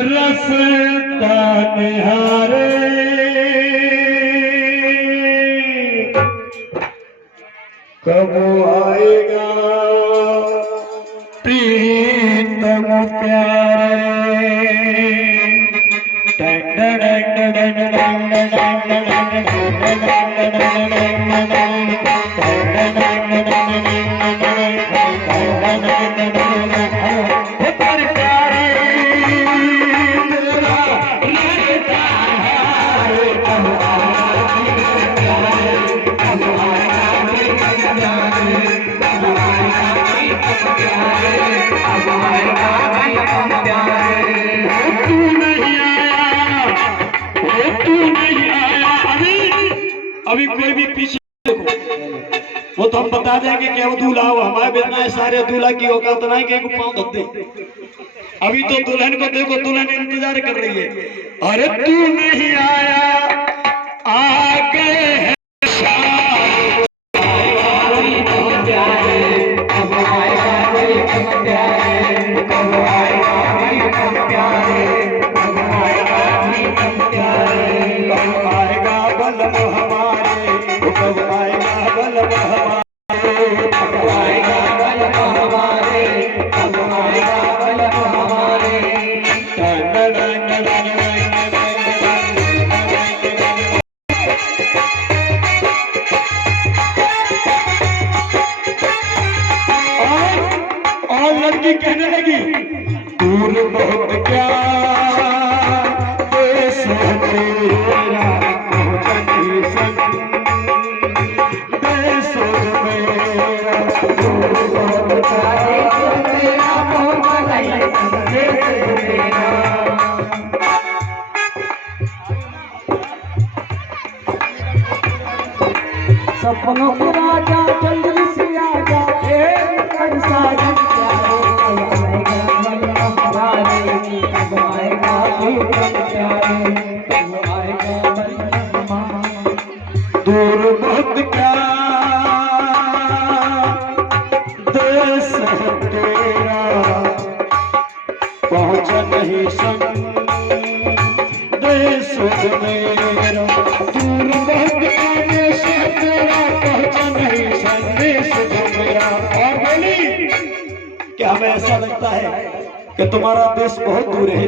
रसता निहारे कब आएगा प्रीतम अभी कोई भी पीछे देखो वो तो हम बता देंगे कि वो दूल्हा हो हमारे बिना है सारे दूल्हा की औकात नहीं कि एक पांव धक दे। अभी तो दुल्हन को देखो दुल्हन इंतजार कर रही है। अरे तू नहीं आया आगे है लड़की कहने लगी दूर बहुत क्या देश तेरा पहुंचनी संग देश मेरा दूर बहुत क्या तेरा पहुंचनी संग देश मेरा। सपनों को राजा चंद्र से आजा साजन दूर बहुत क्या देश तेरा पहुंच नहीं संग देश मेरा दूर बहुत क्या देश तेरा पहुंच नहीं संग देश मेरा। और बोली क्या हमें ऐसा लगता है कि तुम्हारा देश बहुत दूर है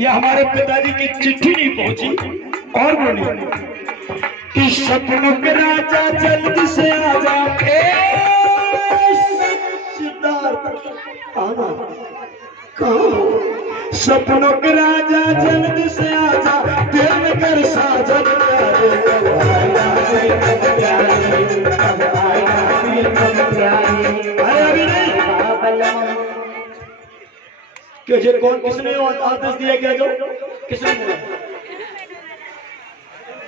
या हमारे पिताजी की चिट्ठी नहीं पहुंची। और बोली इस सपनों के राजा जल्द से आजा आना कहाँ सपनों के राजा जल्द से आजा दिल कर साजन अभी नहीं कि ये कौन किसने आदेश दिया गया जो किसने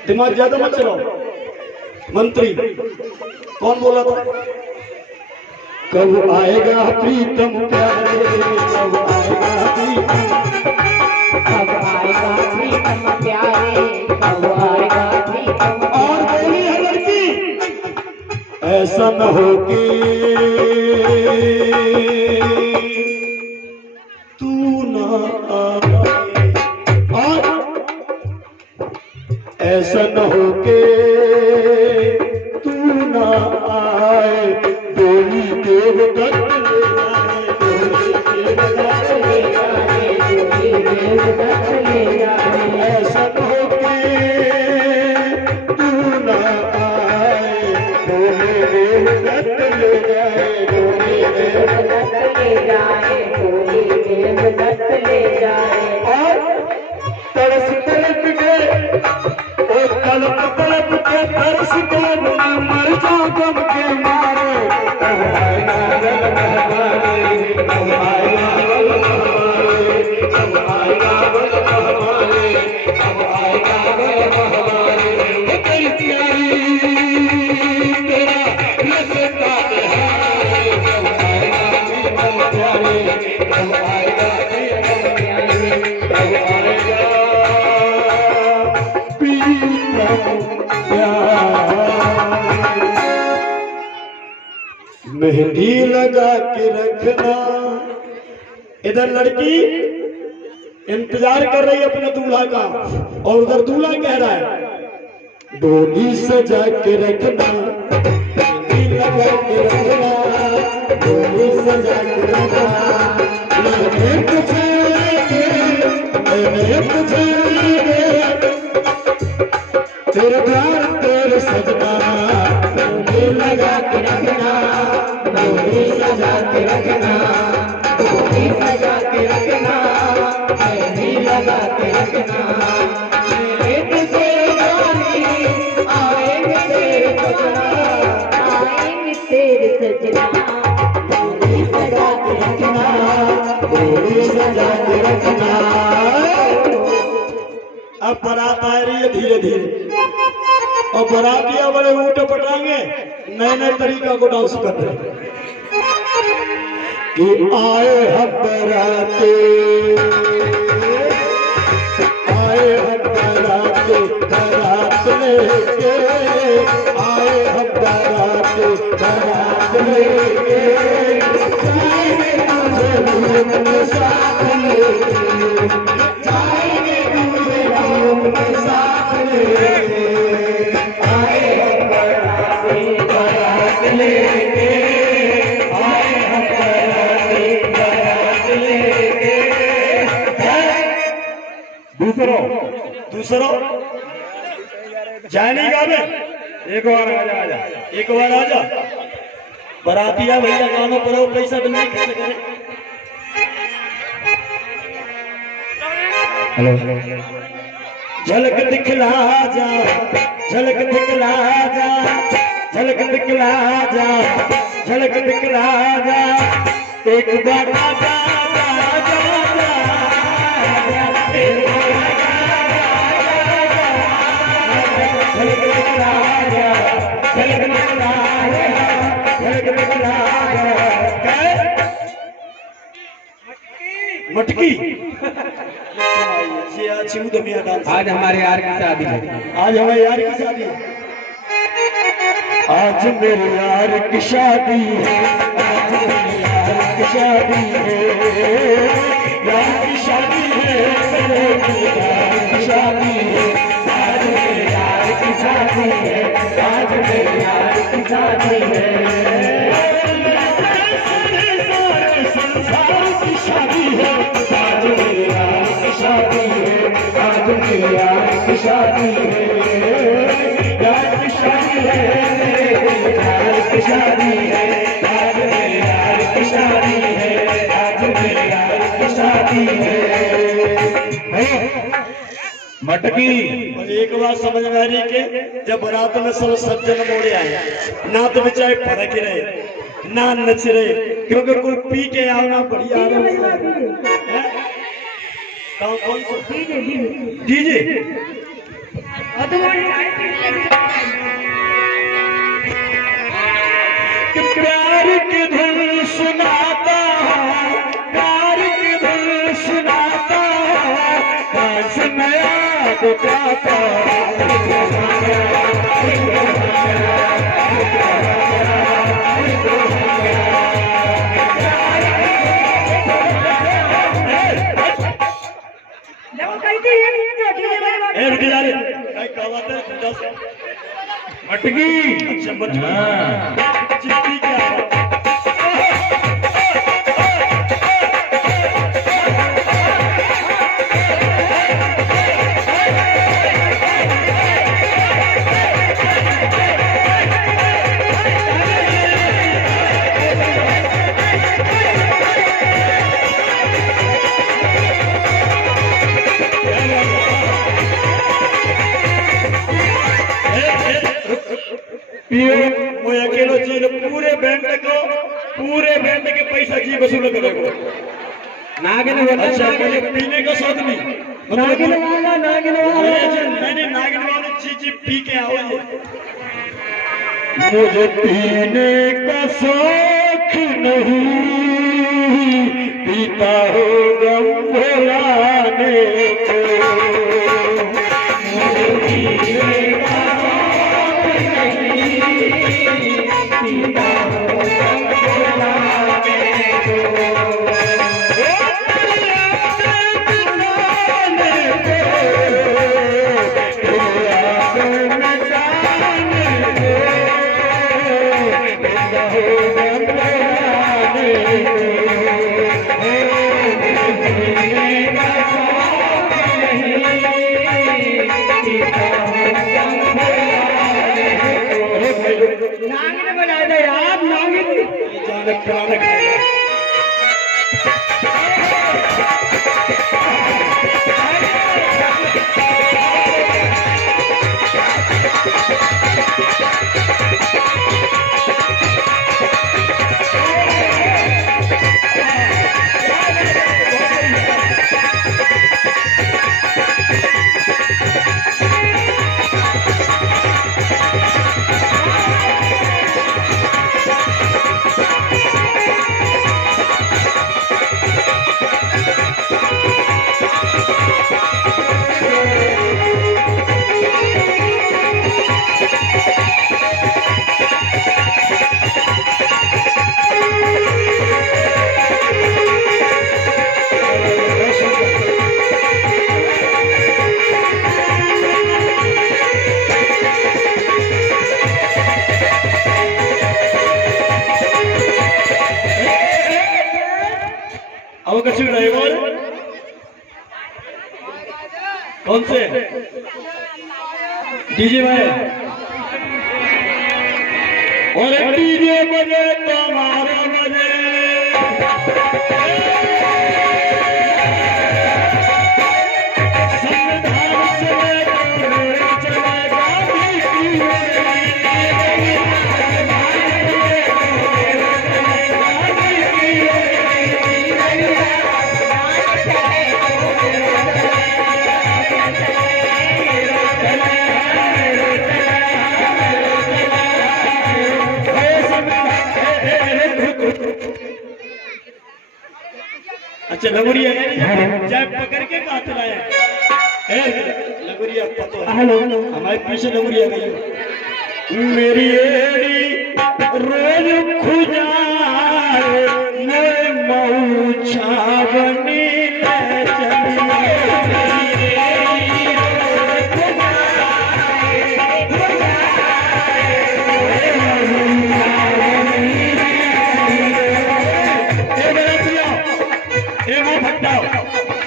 दिमाग ज्यादा मत चलाओ। मंत्री कौन बोला था कब आएगा प्रीतम प्यारे कब आएगा प्रीतम कब आएगा प्रीतम प्यारे कब आएगा प्रीतम। और बोली है लड़की ऐसा न हो कि तू ना और ऐसा न हो के तू ना आए डोली देवदत्त ले जाए ऐसा न हो के तू ना आए डोली देवदत्त ले जाए डोली देवदत्त ले जाए डोली देवदत्त ले जाए। और तरस तड़प गए तड़प तड़प के तरस के मर जाओ गम के मारे कब आएगा कब आएगा कब आएगा कब आएगा तेरी प्यारी तेरा रसता है कब आएगा प्यारे कब आएगा कब आएगा मेहंदी लगा के रखना। इधर लड़की इंतजार कर रही है अपने दूल्हा का, और उधर दूल्हा कह रहा है डोली सजा के रखना, लगा के रखना, डोली सजा के रखना, मैंने तुझे तेरे प्यार तेरे सजना, डोली लगा के रखना, डोली सजा के रखना, डोली सजा के रखना, डोली लगा के रखना, मेरे तुझे रानी आएंगे तेरे सजना, आएंगे तेरे सजना, डोली सजा के रखना, डोली सजा के रखना। अब बारात आ रही है धीरे धीरे, और बारातिया बड़े ऊँट पटाएंगे, नए नए तरीका को डांस कर रहे हैं कि आए हम बराते, आए हम बराते, बारात लेके आए हम बराते, बारात लेके जाएंगे तुझे अपने साथ लेके, जाएंगे तुझे अपने साथ लेके, आए हम बराते, बारात लेके, आए हम बराते, बारात लेके। दूसरों जाए नहीं गावे, एक बार आजा, एक बार आजा, बरातिया भैया गानों पर पैसा भी नहीं खर्च करे। हेलो, झलक दिखला जा, झलक दिखला जा, झलक दिखला जा, झलक दिखला जा, एक बार आजा, आजा, आजा, एक बार आजा, झलक दिखला जा, झलक दिखला जा, झलक दिखला जा। मटकी आज हमारे यार की शादी है, आज हमारे यार की शादी है, आज मेरे यार की शादी है, आज मेरे यार की शादी है, यार की शादी है, मेरे यार की शादी है, आज मेरे यार की शादी है, आज मेरे यार की शादी है, संसार की शादी है, आज मेरे यार की शादी है, आज मेरे यार की शादी है, यार की शादी है, मेरे यार की शादी है, आज मेरे यार की शादी है, आज मेरे यार की शादी है। मटकी एक बात समझ में आ रही कि जब बारात में सब सज्जन मोड़े आए, ना तो बेचारे फड़क रहे, ना नच रहे, क्योंकि कोई पी के आना बढ़िया कौन सा डीजे प्यार की धुन सुनाता, प्यार की धुन सुनाता, काश नया गाता, मटकी चिट्ठी क्या वो अकेलो चीज पूरे बैंड के पैसा जी वसूल करेगा। नागिन अच्छा पीने का शौक नहीं, नागिन वाला मैंने नागिन वाले चीज पी के आओ, मुझे पीने का शौक नहीं, पीता हो गम भुलाने को, मुझे पीने का शौक नहीं, पीता हो गम भुलाने को, नागिन बजा दे यार, नागिन जाने पुराने खाएगा। अब कछु ड्राइवर कौन से डीजे भाई और डीजे बजे तुम्हारा बजे अच्छा लगुरिया चाहे पकड़ के कहा चलाया लगुरिया पतो हमारे पीछे लगुरिया गई मेरी एड़ी रोज खुजाए मैं मऊछा बनी ले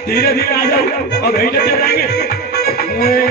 धीरे धीरे आ जाओ अब यही चले जाएंगे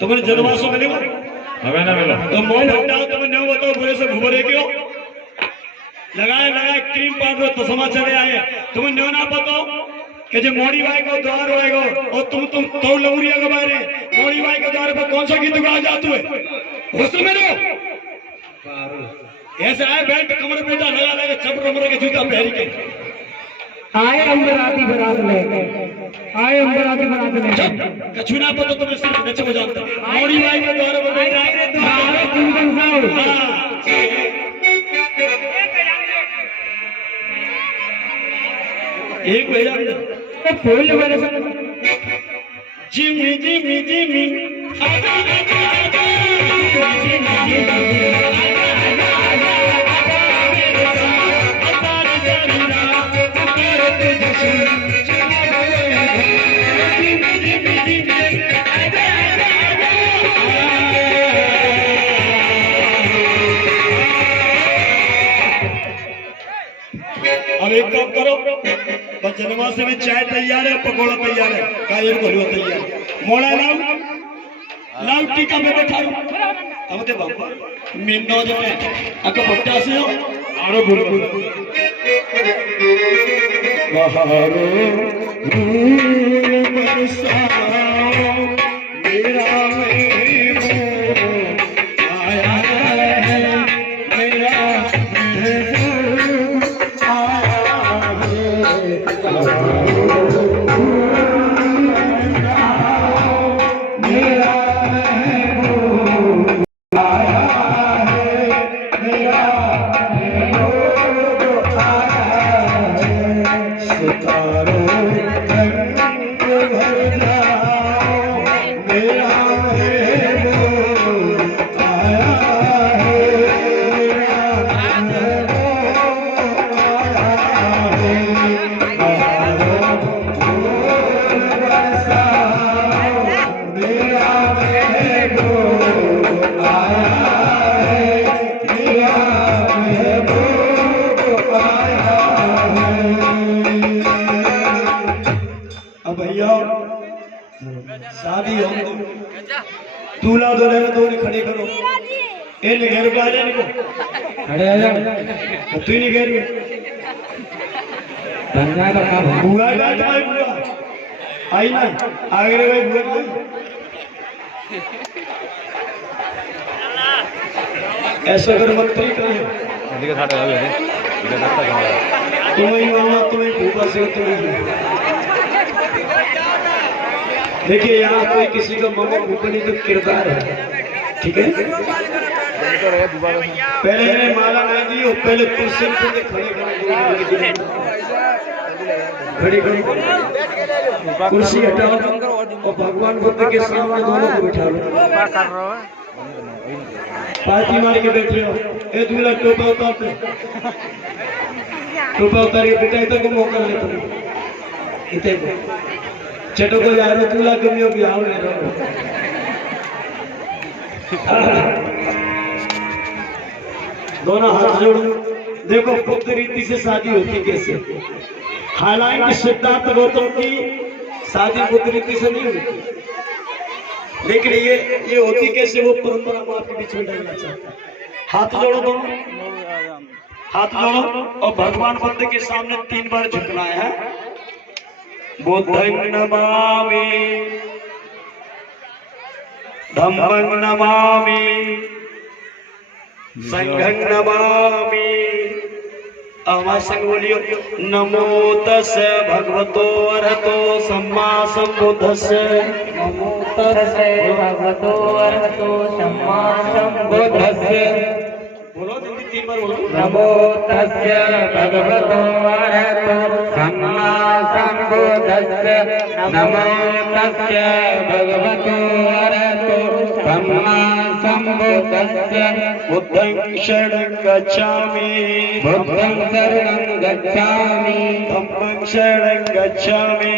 तुम्हें जनवासो मिलेगा हमें ना मिला तो मोह हटाओ तुम्हें नहीं बताओ बुरे से भूरे क्यों लगाए क्रीम पाउडर तो समाज चले आए तुम्हें न्यो ना बताओ कि जो मोड़ी भाई को द्वार होएगा और तुम तो लौरिया के बारे मोड़ी भाई के द्वार पर कौन सा गीत गा जाते हुए होस्टल में रहो ऐसे आए बैठ कमर बेटा लगा लगा चपड़ उमर के जूता पहन के आए अंबराती बरात लेके आए अंबराती बरात लेके कछु ना पता तुम्हें सिर्फ नचे बजाता मोड़ी भाई के द्वार पर बैठ आए रे कुंदन साहब एक भैया तो फूल मेरे से जिमी जिमी जिमी अब एक काम करो बस जनवा से भी चाय तैयार है पकौड़ा तैयार है का एक बोलो तैयार मोड़ा नाम लाल टीका में बैठा हूँ अब दे बाबा मिन्नो जो मैं अगर बच्चा से हो आरो बोलो बहारो मेरा आया है मेरा शादी हो दूल्हा दुल्हन दोनों खड़े करो ए ने घर पे आ जाने को खड़े आ जा तू नहीं घर में धन्ना का काम बुआ का भाई बुआ आई ना आगे रे भाई बुआ ऐसा कर मत करी करो इधर साथ आ गए इधर तक हमारा तुम्हें मामा तुम्हें भूखा से तुम्हें देखिए यहाँ कोई किसी का मामा भूखा नहीं तो किरदार है ठीक है पहले मैंने माला नहीं दी और पहले कुर्सी पे खड़े खड़े कुर्सी हटाओ और भगवान बुद्ध के सामने दोनों को बिठा लो पार्टी मार के बैठ रहे हो ए दूल्हा टोपा उतार के बेटा इधर को मौका ले तुम्हें इतने को चटो को जा रहे दूल्हा कमियों की आओ ले रहो दोनों हाथ जोड़ो देखो बुद्ध रीति से शादी होती कैसे हालांकि सिद्धार्थ गौतम की शादी बुद्ध रीति से नहीं हुई लेकिन ये होती कैसे वो परंपरा को आपके बीच में डालना चाहता है हाथ जोड़ो दोनों हाथ जोड़ो और भगवान बुद्ध के सामने 3 बार झुकना है बुद्धं नमामि धम्मं नमामि संघं नमामि हमारे संग बोलियो नमो तस् भगवतो अरहतो सम्मा संबुद्धस्य नमो तस्से भगवतो अरहतो सम्मा संबुद्धस्य बोलो जल्दी 3 बार बोलो नमो तस्से भगवतो अरहतो सम्मा संबुद्धस्य नमो तस्से भगवतो अरहतो सम्मा संबुद्धस्य बुद्धं शरणं गच्छामि बुद्धं शरणं गच्छामि धम्मं शरणं गच्छामि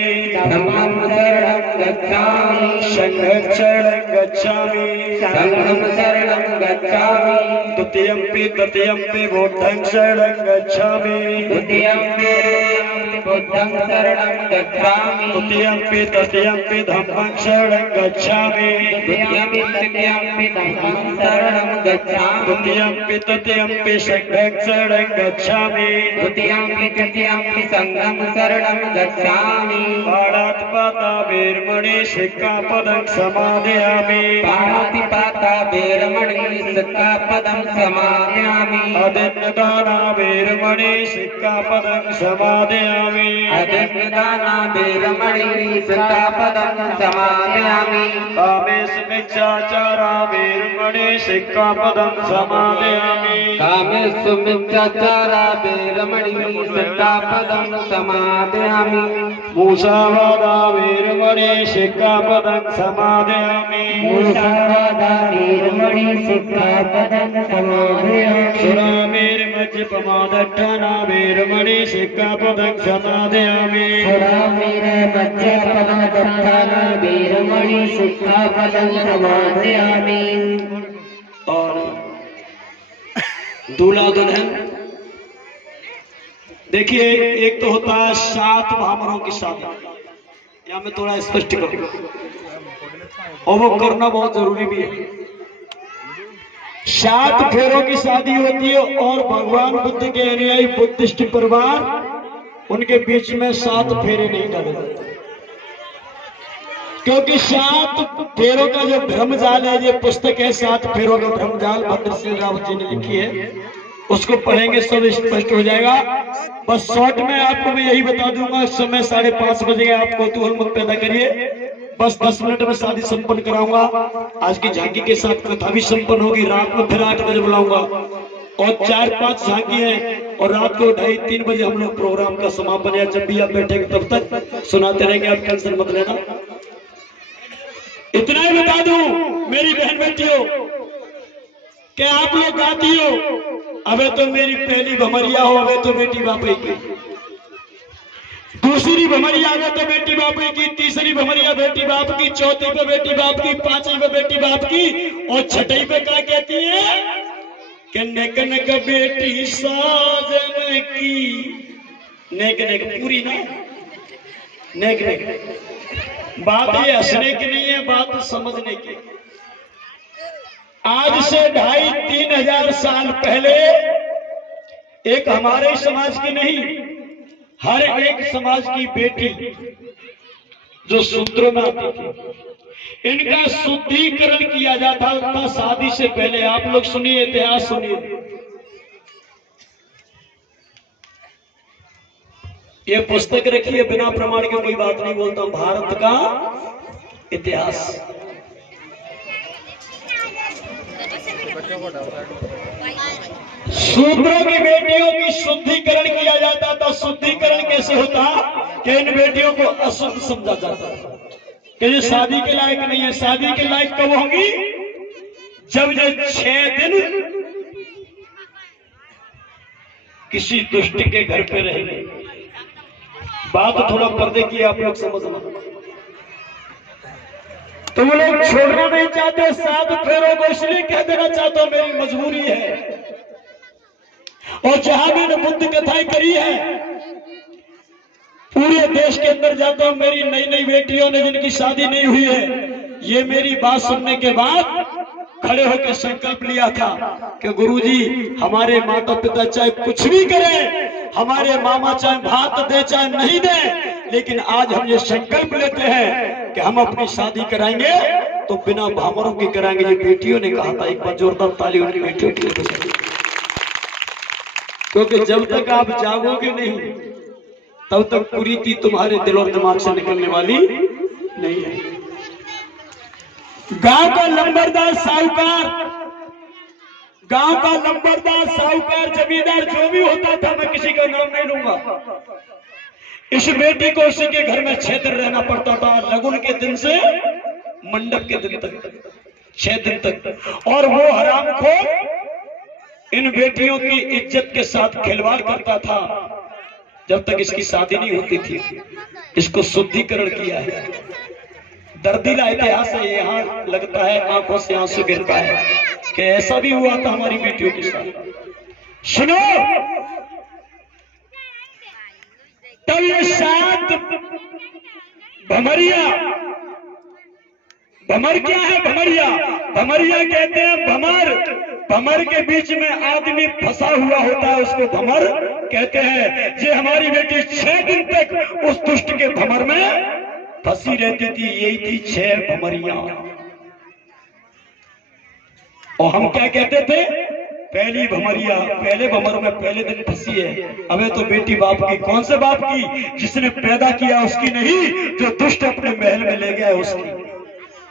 धम्मं शरणं गच्छामि संघं शरणं गच्छामि संघं शरणं गच्छामि द्वितीयंपि तृतीयंपि बुद्धं शरणं गच्छामि द्वितीयंपि बुद्धं शरणं गच्छामि तृतीयंपि तृतीयंपि धम्मं शरणं गच्छामि द्वितीयंपि तृतीयंपि धम्मं शरणं गच्छामि द्वितीयंपि तृतीयंपि संघं शरणं गच्छामि द्वितीयंपि तृतीयंपि संघं शरणं गच्छामि पाणात् पाता वीरमणि सिक्खापदं समादयामि पाणातिपाता वीरमणि सिक्खापदं समादयामि अदिन्नदाना वीरमणि सिक्खापदं समादयामि अदिन्नदाना वीरमणि सिक्खापदं समादयामि कामेषु मिथ्याचारा वीरमणि सिक्खापदं समादयामि कामेषु मिथ्याचारा वीरमणि सिक्खापदं समादयामि मूषावादा वीरमणि सिक्खापदं समादयामि मूषावादा वीरमणि सिक्खापदं समादयामि सुरामेर्मज्जपमादट्ठना वीरमणि सिक्खापदं समादयामि सुरामेर्मज्जपमादट्ठना वीरमणि सिक्खापदं समादयामि और दूल्हा दुल्हन देखिए एक तो होता है 7 ब्राह्मणों की शादी क्या मैं थोड़ा स्पष्ट करूं, और वो करना बहुत जरूरी भी है। 7 फेरों की शादी होती है और भगवान बुद्ध के अनुयायी बुद्धिस्ट परिवार उनके बीच में 7 फेरे नहीं डाले जाते, क्योंकि 7 फेरों का जो भ्रमजाल है, ये पुस्तक है 7 फेरों का भ्रमजाल, भद्र सिंह रावत जी ने लिखी है, उसको पढ़ेंगे सब स्पष्ट हो जाएगा। बस शॉर्ट में आपको मैं यही बता दूंगा, समय 5:30 बजे, आप कौतूहल मत पैदा करिए, बस 10 मिनट में शादी संपन्न कराऊंगा। आज की झांकी के साथ कथा भी संपन्न होगी, रात में फिर 8 बजे बुलाऊंगा, और 4-5 झांकी है, और रात को 2:30-3 बजे हम लोग प्रोग्राम का समापन है। जब भी आप बैठेंगे तब तक सुनाते रहेंगे, आप टेंशन मत लेना। इतना ही बता दूं मेरी बहन बेटियों, कि आप लोग गाती हो, अबे तो मेरी पहली भमरिया हो, अबे तो बेटी बापे की, दूसरी भमरिया अबे तो बेटी बापे की, तीसरी भमरिया बेटी बाप की, चौथी पे बेटी बाप की, 5वीं पे बेटी बाप की, और 6वीं पे क्या कहती है कि नेक नेक बेटी साजन की। नेक नेक पूरी ना, नेक नेक। बात ये हंसने की नहीं है, बात समझने की। आज से 2,500-3 हजार साल पहले एक हमारे समाज की नहीं, हर एक समाज की बेटी जो सूत्रों में आती थी, इनका शुद्धिकरण किया जाता था शादी से पहले। आप लोग सुनिए, इतिहास सुनिए। ये पुस्तक रखी है, बिना प्रमाण के कोई बात नहीं बोलता, भारत का इतिहास। शूद्रों की बेटियों की शुद्धिकरण किया जाता था। शुद्धिकरण कैसे होता कि इन बेटियों को अशुद्ध समझा जाता था कि ये शादी के लायक नहीं है। शादी के लायक कब होंगी? जब ये 6 दिन किसी दुष्ट के घर पे रहेंगे। बात थोड़ा पर्दे की आप लोग समझना। तुम लोग छोड़ना नहीं चाहते 7 फेरों को, इसलिए कह देना चाहता हूं मेरी मजबूरी है। और जहां मैंने बुद्ध कथाएं करी है, पूरे देश के अंदर जाता हूं, मेरी नई नई बेटियों ने जिनकी शादी नहीं हुई है, ये मेरी बात सुनने के बाद खड़े होकर संकल्प लिया था कि गुरुजी, हमारे माता पिता चाहे कुछ भी करें, हमारे मामा चाहे भात दे चाहे नहीं दे, लेकिन आज हम ये संकल्प लेते हैं कि हम अपनी शादी कराएंगे तो बिना भामरों की कराएंगे। ये बेटियों ने कहा था। एक बार जोरदार ताली उनकी बेटियों के लिए, क्योंकि जब तक आप जागोगे नहीं तब तक कुरीति तुम्हारे दिल और दिमाग से निकलने वाली नहीं है। गांव का लंबरदार साहूकार, गांव का लंबरदार साहूकार जमींदार जो भी होता था, मैं किसी का नाम नहीं लूंगा, इस बेटी को उसी के घर में 6 दिन रहना पड़ता था। लगन के दिन से मंडप के दिन तक, 6 दिन तक। और वो हरामखोर इन बेटियों की इज्जत के साथ खिलवाड़ करता था जब तक इसकी शादी नहीं होती थी। इसको शुद्धिकरण किया है। दर्दीला इतिहास है। यहाँ लगता है आंखों से आंसू गिरता है कि ऐसा भी हुआ था हमारी बेटियों के साथ। सुनो, तब ये 7 भमरिया, भमर क्या है? भमरिया, भमरिया कहते हैं भमर। भमर के बीच में आदमी फंसा हुआ होता है, उसको भमर कहते हैं। ये हमारी बेटी 6 दिन तक उस दुष्ट के भमर में फंसी रहती थी। यही थी 6 भमरिया। और हम क्या कहते थे? पहली भमरिया, पहले भमर में पहले दिन फंसी है। अबे तो बेटी बाप की। कौन से बाप की? जिसने पैदा किया उसकी नहीं, जो दुष्ट अपने महल में ले गया है उसकी।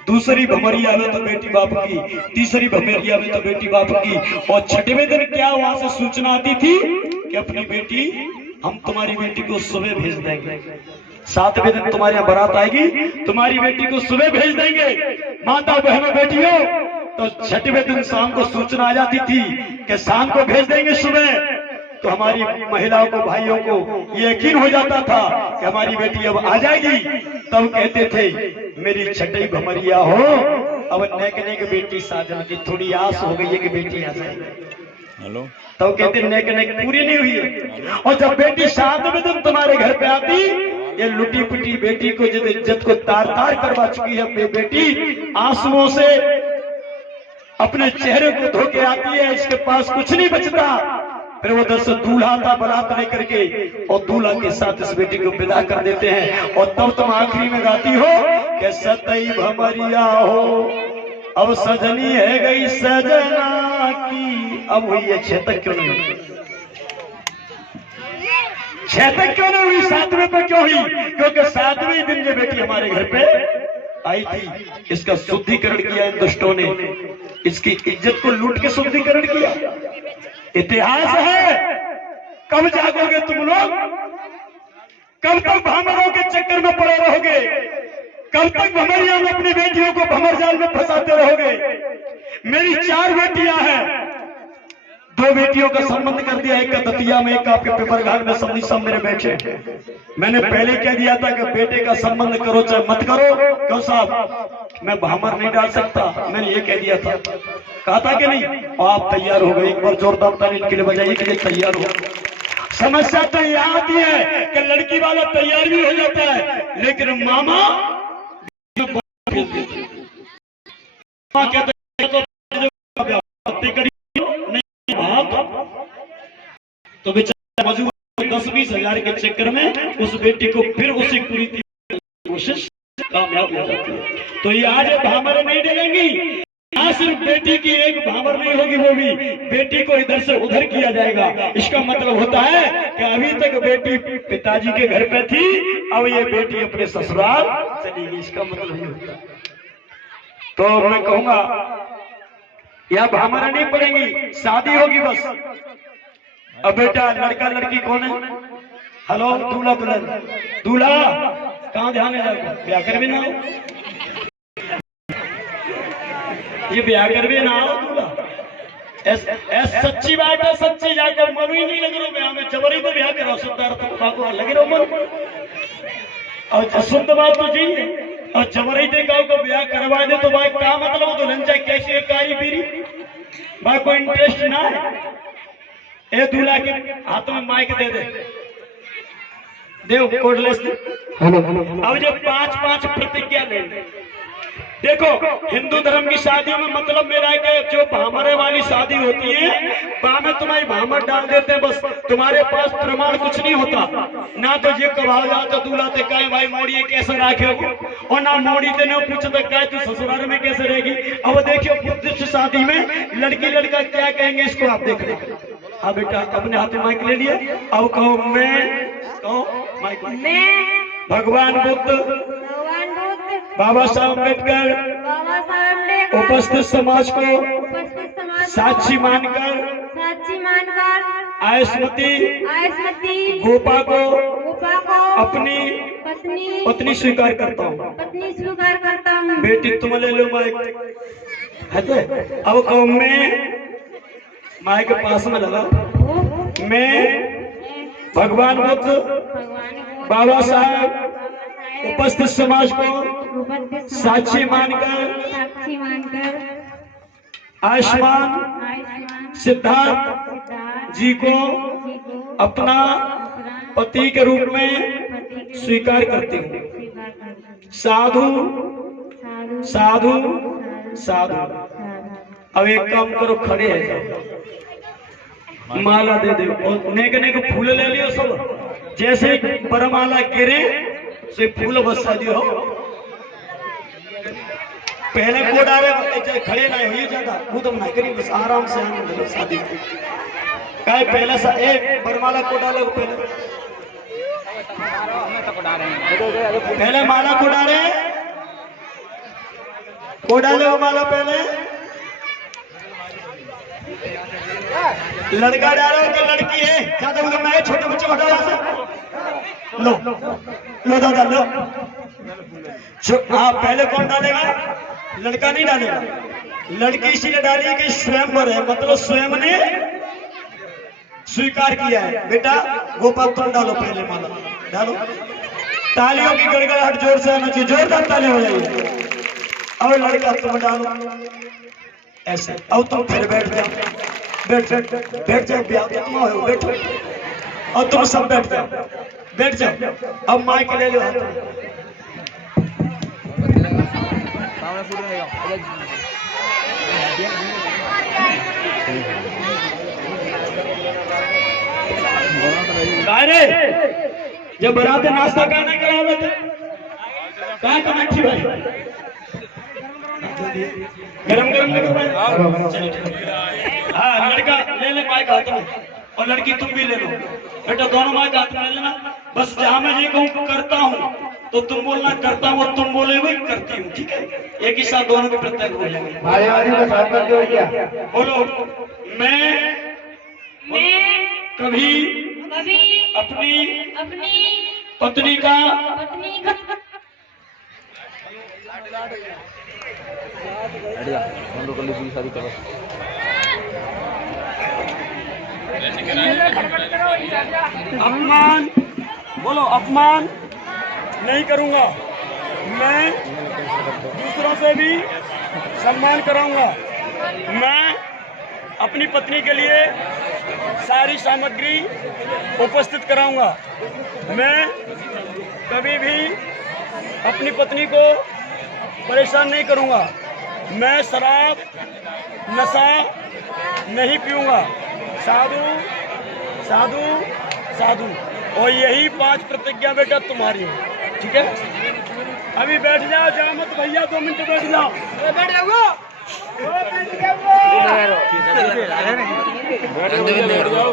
दूसरी भमरिया में तो बेटी बाप की, तीसरी भमरिया में तो बेटी बाप की। और 6वें दिन क्या वहां से सूचना आती थी कि अपनी बेटी, हम तुम्हारी बेटी को सुबह भेज देंगे। 7वें दिन तुम्हारे यहाँ बारात आएगी, तुम्हारी बेटी को सुबह भेज देंगे। माता बहनों बेटियों, तो 6वें दिन शाम को सूचना आ जाती थी कि शाम को भेज देंगे सुबह। तो हमारी महिलाओं को, भाइयों को ये यकीन हो जाता था कि हमारी बेटी अब आ जाएगी। तब कहते थे मेरी 6वीं भमरिया हो, अब नेक नेक बेटी साजन की थोड़ी आस हो गई है कि बेटी आ जाएगी। हेलो, तब कहते नेक नेक पूरी नहीं हुई है। और जब बेटी 7वें दिन तुम्हारे घर पे आती ये लुटी पुटी बेटी को जिस इज्जत को तार तार करवा चुकी है अपनी बेटी, आंसुओं से अपने चेहरे को धो के आती है, इसके पास कुछ नहीं बचता। फिर वो दस दूल्हा था बारात लेकर के और दूल्हा के साथ इस बेटी को विदा कर देते हैं। और तब तुम आखिरी में गाती हो कि सतई भमरिया हो अब सजनी है गई सजना की। अब हुई है 6 तक क्यों नहीं, 6 तक क्यों नहीं हुई, 7वें पर क्यों हुई? क्योंकि 7वें दिन ये बेटी हमारे घर पे आई थी, इसका शुद्धिकरण किया इन दुष्टों ने, इसकी इज्जत को लूट के शुद्धिकरण किया। इतिहास है। कब जागोगे तुम लोग? कब तक भंवरों के चक्कर में पड़े रहोगे? कब तक भंवरिया में अपनी बेटियों को भंवर जाल में फंसाते रहोगे? मेरी 4 बेटियां हैं, 2 बेटियों का संबंध कर दिया, एक का दतिया में, एक आपके पेपरघाट में, सब मेरे बैठे। मैंने पहले कह दिया था कि बेटे का संबंध करो चाहे मत करो। क्यों साहब, मैं भामर नहीं डाल सकता, मैंने ये कह दिया था, कहा था कि नहीं? और आप तैयार हो गए। एक बार जोरदार ताली इनके लिए बजाइए कि ये तैयार हो। समस्या तो यहाँ आती है कि लड़की वाला तैयार भी हो जाता है, लेकिन मामा कहते तो बेचारा मजबूर 10-20 हजार के चक्कर में उस बेटी को फिर उसी पूरी कोशिश कामयाब हो जाती है। तो ये आज भामर नहीं डलेंगी, यहाँ सिर्फ बेटी की एक भामर नहीं होगी, वो भी बेटी को इधर से उधर किया जाएगा। इसका मतलब होता है कि अभी तक बेटी पिताजी के घर पे थी, अब ये बेटी अपने ससुराल चलेगी। इसका मतलब ये होता है। तो मैं कहूंगा यह भामर नहीं पड़ेंगी, शादी होगी बस। अब बेटा लड़का लड़की कौन है? हेलो, दूल्हा दुल्हन, दूल्हा कहाँ ध्यान है? ब्याह कर भी ना हो, ये ब्याह कर भी ना हो दूल्हा। सच्ची बात है, सच्ची जाकर मन ही नहीं लग रहा ब्याह में, जबरी तो ब्याह करो, सुधार लगे रहो मन। और शुद्ध बात तो जी है, और जबरी देखा को ब्याह करवा दे तो भाई क्या मतलब? दुल्हन चाहे कैसी है, कारी पीरी, भाई कोई इंटरेस्ट ना है। ए दूल्हा के हाथ में माइक दे दे, देव कोडलेस। अब जो 5-5 प्रतिज्ञा ले। देखो हिंदू धर्म की शादियों में मतलब मेरा है कि जो भामरे वाली शादी होती है, वहां में तुम्हारी भामर डाल देते हैं, बस तुम्हारे पास प्रमाण कुछ नहीं होता ना। तो ये कहा जाता दूल्हा ते कहे भाई मोड़ी कैसे रखे हो, और ना मोड़ी ते न पूछते कहे तू ससुराल में कैसे रहेगी। अब देखियो बुद्धिस्ट शादी में लड़की लड़का क्या कहेंगे, इसको आप देख रहे। हाँ बेटा, अपने हाथ में माइक ले लिया, अब कहो मैं, कहो माइक, मैं भगवान बुद्ध बाबा साहब अम्बेडकर उपस्थित समाज को साक्षी मानकर आयुष्मती गोपा को अपनी पत्नी स्वीकार करता हूँ। बेटी तुम ले लो माइक, अब कहो मैं, माइक के पास में लगा, मैं भगवान बुद्ध बाबा साहब उपस्थित समाज को साक्षी मानकर आयुष्मान सिद्धार्थ जी को अपना पति के रूप में स्वीकार करती हूँ। साधु साधु साधु। अब एक काम करो, खड़े है, माला दे दो और नेक नेक फूल ले लियो सब। जैसे बरमाला गिरे से फूल बरसा दियो। पहले को डाले खड़े ना हुई ज्यादा, वो तो ना करी, बस आराम से आनंद शादी काय पहले सा एक बरमाला को डाले, पहले माला को डाले वो माला पहले लड़का डालो कि लड़की है, ज्यादा मतलब मैं छोटे बच्चे को हटा से लो लो दादा लो। हाँ पहले कौन डालेगा? लड़का नहीं डालेगा, लड़की इसीलिए डाली कि स्वयंवर है, मतलब स्वयं ने स्वीकार किया है। बेटा गोपाल तुम डालो पहले माला, डालो। तालियों की गड़गड़ाहट जोर से आना चाहिए, जोरदार ताली हो जाएगी। और लड़का तुम डालो ऐसे। अब तुम फिर बैठ जाओ, बैठ जाओ, ब्याह तुम हो, बैठो और तुम सब बैठ जाओ। बैठ जाओ। अब माइक ले लो हाथ में। सामने फूट रहेगा अरे जब बरात नाश्ता करने करावे थे कहा कमेटी भाई गरम गरम देखो भाई। हाँ लड़का ले ले माइक हाथ में और लड़की तुम भी ले लो बेटा, दोनों माइक हाथ में ले लेना। बस जहाँ मैं ये कहूँ करता हूँ तो तुम बोलना, करता हूँ तुम बोले वही करती हूँ, ठीक है? एक ही साथ दोनों के प्रत्येक बोलेंगे। बोलो मैं कभी अपनी पत्नी का हम लोग कल की शादी करो। अपमान, बोलो अपमान नहीं करूंगा। मैं दूसरों से भी सम्मान कराऊंगा। मैं अपनी पत्नी के लिए सारी सामग्री उपस्थित कराऊंगा। मैं कभी भी अपनी पत्नी को परेशान नहीं करूंगा। मैं शराब नशा नहीं पीऊंगा। साधु साधु साधु। और यही 5 प्रतिज्ञा बेटा तुम्हारी है, ठीक है? अभी बैठ जाओ, जाओ मत भैया, 2 मिनट बैठ जाओ। बैठ जाओ।